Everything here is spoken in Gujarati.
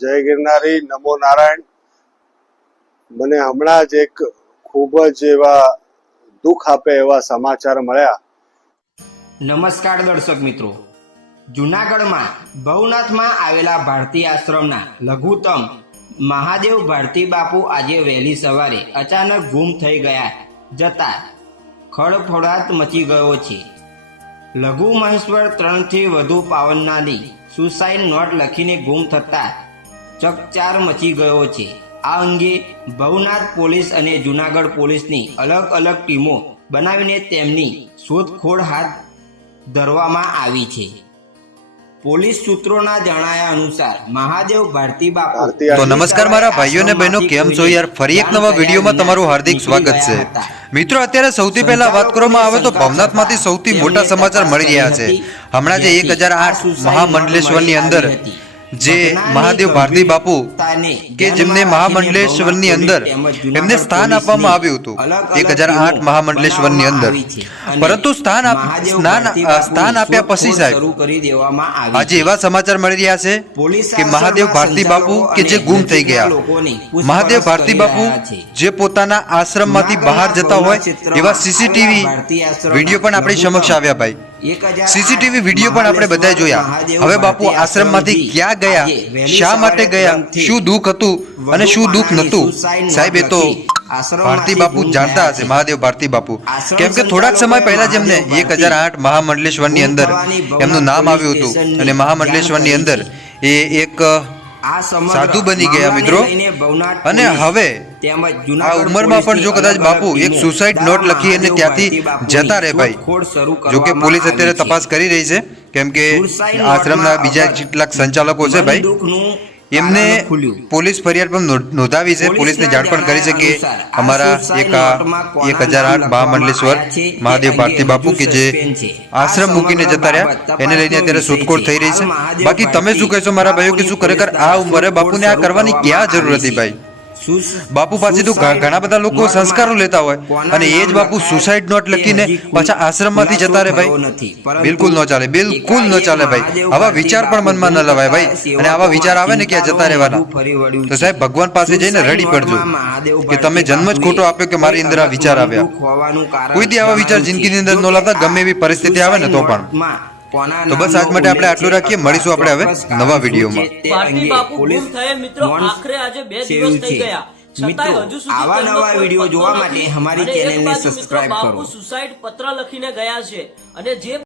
જય ગિરનારી, નમો નારાયણ। મને હમણાં જ એક ખૂબ જ એવા દુઃખ આપે એવા સમાચાર મળ્યા। નમસ્કાર દર્શક મિત્રો, જૂનાગઢમાં ભવનાથમાં આવેલા ભારતી આશ્રમના લઘુત્તમ મહાદેવ ભારતી બાપુ આજે વહેલી સવારે અચાનક ગુમ થઈ ગયા જતા ખળભળાટ મચી ગયો છે। લઘુ મહેશ્વર 3 થી વધુ પાવનનાની સુસાઇડ નોટ લખીને ગુમ થતા ચકચાર મચી ગયો છે। આ અંગે ભવનાથ પોલીસ અને જૂનાગઢ પોલીસની અલગ અલગ ટીમો બનાવીને તેમની શોધખોળ હાથ ધરવામાં આવી છે। પોલીસ સૂત્રોના જણાવ્યા અનુસાર મહાદેવ ભારતી બાપુ તો નમસ્કાર મારા ભાઈઓ ને બહેનો, કેમ છો યાર? ફરી એક નવા વિડીયોમાં તમારું હાર્દિક સ્વાગત છે। મિત્રો, અત્યારે સૌથી પહેલા વાત કરવામાં આવે તો ભવનાથમાંથી સૌથી મોટા સમાચાર મળી રહ્યા છે। હમણાં જે 1008 મહામંડલેશ્વરની અંદર જે મહાદેવ ભારતી બાપુ કે જેમને મહામંડલેશ્વરની અંદર એમને સ્થાન આપવામાં આવ્યું હતું 1008 મહામંડલેશ્વરની અંદર, પરંતુ સ્થાન આપ્યા પછી સાહેબ આજે એવા સમાચાર મળી રહ્યા છે કે મહાદેવ ભારતી બાપુ કે જે ગુમ થઈ ગયા, મહાદેવ ભારતી બાપુ જે પોતાના આશ્રમમાંથી બહાર જતા હોય એવા સીસીટીવી વિડીયો પણ આપણી સમક્ષ આવ્યા ભાઈ। સીસીટીવી વિડીયો પણ આપણે બધાએ જોયા। હવે બાપુ આશ્રમમાંથી ક્યાં ગયા, શા માટે ગયા, શું દુઃખ હતું અને શું દુઃખ નહોતું, સાહેબ એ તો ભારતી બાપુ જાણતા હશે, મહાદેવ ભારતી બાપુ। કેમ કે થોડાક સમય પહેલા જ એમને 1008 મહામંડલેશ્વરની અંદર એમનું નામ આવ્યું હતું અને મહામંડલેશ્વરની અંદર એ એક સાધુ બની ગયા મિત્રો। અને હવે આ ઉંમરમાં પણ જો કદાચ બાપુ એક સુસાઇડ નોટ લખી અને ત્યાંથી જતા રહે ભાઈ, જો કે પોલીસ અત્યારે તપાસ કરી રહી છે, કેમ કે આશ્રમના બીજા કેટલાક સંચાલકો છે ભાઈ, એમને પોલીસ ફરિયાદ પણ નોંધાવી છે, પોલીસને જાણ પણ કરી છે કે અમારા 1008 મહામંડલેશ્વર મહાદેવ ભારતી બાપુ કે જે આશ્રમ મૂકીને જતા રહ્યા એને લઈને અત્યારે શોધખોળ થઈ રહી છે। બાકી તમે શું કહેશો મારા ભાઈઓ કે શું ખરેખર આ ઉંમરે બાપુને આ કરવાની ક્યાં જરૂર હતી ભાઈ? બાપુ પાસે તો ઘણા બધા લોકો સંસ્કારો લેતા હોય અને એ જ બાપુ સુસાઇડ નોટ લખીને પાછા આશ્રમમાંથી જતા રહે ભાઈ, બિલકુલ ન ચાલે, બિલકુલ ન ચાલે ભાઈ। આવા વિચાર પણ મનમાં ન લવાય ભાઈ, અને આવા વિચાર આવે ને ક્યાં જતા રહેવાના તો સાહેબ ભગવાન પાસે જઈને રડી પડજો કે તમે જન્મ જ ખોટો આપ્યો કે મારી અંદર આ વિચાર આવ્યા। કોઈ દી આવા વિચાર જિંદગીની અંદર ન લાવતા, ગમે એવી પરિસ્થિતિ આવે ને તો પણ। તો બસ આજ માટે આપણે આટલું રાખીએ, મળીશું આપણે હવે નવા વિડીયોમાં। ભારતી બાપુ ગુમ થયા મિત્રો, આખરે આજે 2 દિવસ થઈ ગયા। મિત્રો, આવા નવા વિડીયો જોવા માટે અમારી ચેનલને સબસ્ક્રાઇબ કરો। બાપુ સુસાઇડ પત્ર લખીને ગયા છે અને જે